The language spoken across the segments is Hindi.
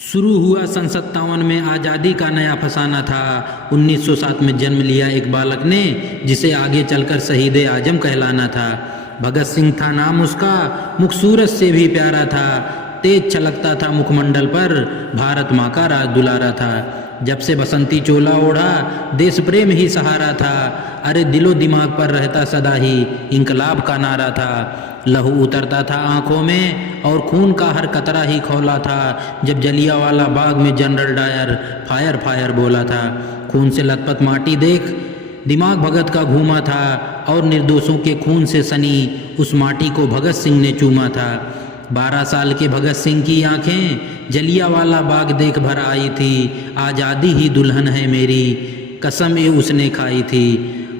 शुरू हुआ सन 57 में आज़ादी का नया फसाना था। 1907 में जन्म लिया एक बालक ने, जिसे आगे चलकर शहीद आजम कहलाना था। भगत सिंह था नाम उसका, मुख सूरज से भी प्यारा था। तेज छलकता था मुखमंडल पर, भारत माँ का राज दुलारा था। जब से बसंती चोला ओढ़ा, देश प्रेम ही सहारा था। अरे दिलो दिमाग पर रहता सदा ही इंकलाब का नारा था। लहू उतरता था आंखों में और खून का हर कतरा ही खौला था। जब जलियांवाला बाग में जनरल डायर फायर फायर बोला था। खून से लथपथ माटी देख दिमाग भगत का घूमा था, और निर्दोषों के खून से सनी उस माटी को भगत सिंह ने चूमा था। 12 साल के भगत सिंह की आंखें जलियांवाला बाग देख भर आई थी। आज़ादी ही दुल्हन है मेरी, कसम ये उसने खाई थी।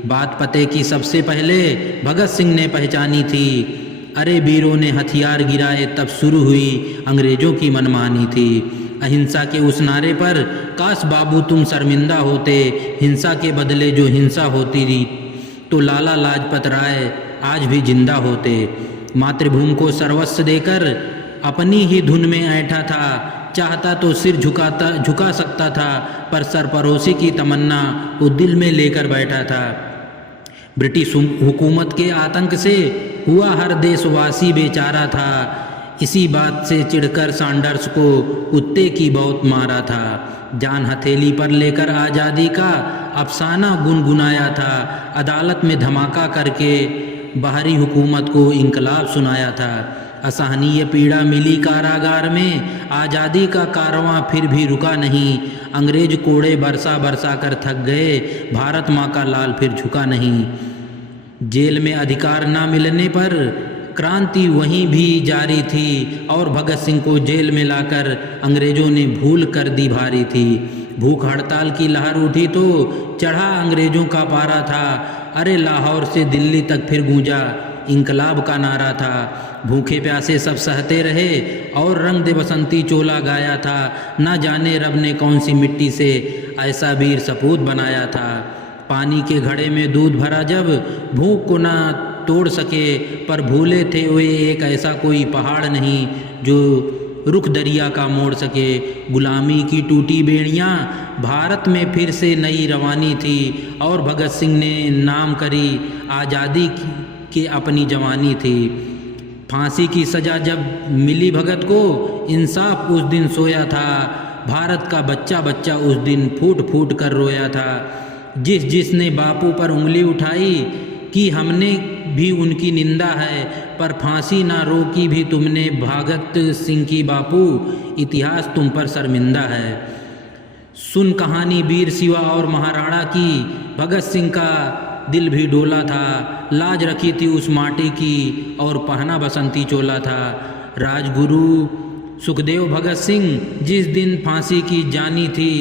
बात पते की सबसे पहले भगत सिंह ने पहचानी थी। अरे वीरों ने हथियार गिराए तब शुरू हुई अंग्रेजों की मनमानी थी। अहिंसा के उस नारे पर काश बाबू तुम शर्मिंदा होते। हिंसा के बदले जो हिंसा होती रही तो लाला लाजपत राय आज भी जिंदा होते। मातृभूमि को सर्वस्व देकर अपनी ही धुन में ऐंठा था। चाहता तो सिर झुका सकता था, पर सरपरोसी की तमन्ना वो दिल में लेकर बैठा था। ब्रिटिश हुकूमत के आतंक से हुआ हर देशवासी बेचारा था। इसी बात से चिढ़कर सैंडर्स को कुत्ते की बहुत मारा था। जान हथेली पर लेकर आज़ादी का अफसाना गुनगुनाया था। अदालत में धमाका करके बाहरी हुकूमत को इनकलाब सुनाया था। असहनीय पीड़ा मिली कारागार में, आज़ादी का कारवां फिर भी रुका नहीं। अंग्रेज कोड़े बरसा बरसा कर थक गए, भारत माँ का लाल फिर झुका नहीं। जेल में अधिकार न मिलने पर क्रांति वहीं भी जारी थी, और भगत सिंह को जेल में लाकर अंग्रेजों ने भूल कर दी भारी थी। भूख हड़ताल की लहर उठी तो चढ़ा अंग्रेजों का पारा था। अरे लाहौर से दिल्ली तक फिर गूंजा इंकलाब का नारा था। भूखे प्यासे सब सहते रहे और रंग दे बसंती चोला गाया था। ना जाने रब ने कौन सी मिट्टी से ऐसा वीर सपूत बनाया था। पानी के घड़े में दूध भरा जब भूख को ना तोड़ सके, पर भूले थे वे एक ऐसा कोई पहाड़ नहीं जो रुख दरिया का मोड़ सके। गुलामी की टूटी बेड़ियाँ भारत में फिर से नई रवानी थी, और भगत सिंह ने नाम करी आज़ादी की अपनी जवानी थी। फांसी की सज़ा जब मिली भगत को, इंसाफ उस दिन सोया था। भारत का बच्चा बच्चा उस दिन फूट फूट कर रोया था। जिसने बापू पर उंगली उठाई कि हमने भी उनकी निंदा है, पर फांसी ना रोकी भी तुमने भगत सिंह की बापू, इतिहास तुम पर शर्मिंदा है। सुन कहानी वीर शिवा और महाराणा की, भगत सिंह का दिल भी डोला था। लाज रखी थी उस माटी की और पहना बसंती चोला था। राजगुरु सुखदेव भगत सिंह जिस दिन फांसी की जानी थी,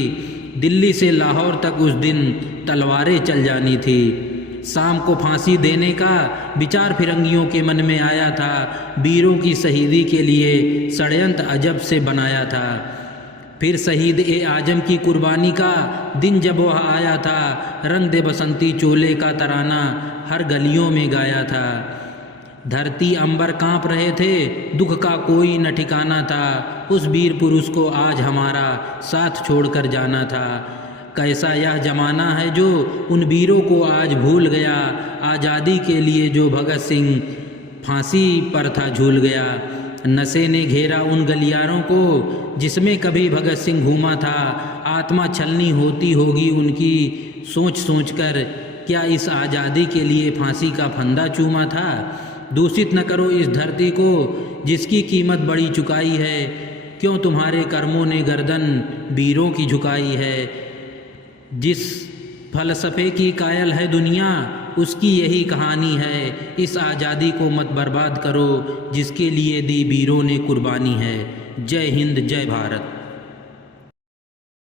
दिल्ली से लाहौर तक उस दिन तलवारें चल जानी थी। शाम को फांसी देने का विचार फिरंगियों के मन में आया था। वीरों की शहीदी के लिए षड्यंत्र अजब से बनाया था। फिर शहीद ए आजम की कुर्बानी का दिन जब वह आया था, रंग दे बसंती चोले का तराना हर गलियों में गाया था। धरती अंबर कांप रहे थे, दुख का कोई न ठिकाना था। उस वीर पुरुष को आज हमारा साथ छोड़कर जाना था। कैसा यह जमाना है जो उन वीरों को आज भूल गया। आज़ादी के लिए जो भगत सिंह फांसी पर था झूल गया। नशे ने घेरा उन गलियारों को जिसमें कभी भगत सिंह घूमा था। आत्मा छलनी होती होगी उनकी सोच सोच कर, क्या इस आज़ादी के लिए फांसी का फंदा चूमा था। दूषित न करो इस धरती को जिसकी कीमत बड़ी चुकाई है। क्यों तुम्हारे कर्मों ने गर्दन वीरों की झुकाई है। जिस फलसफे की कायल है दुनिया, उसकी यही कहानी है। इस आज़ादी को मत बर्बाद करो जिसके लिए दी वीरों ने कुर्बानी है। जय हिंद, जय भारत।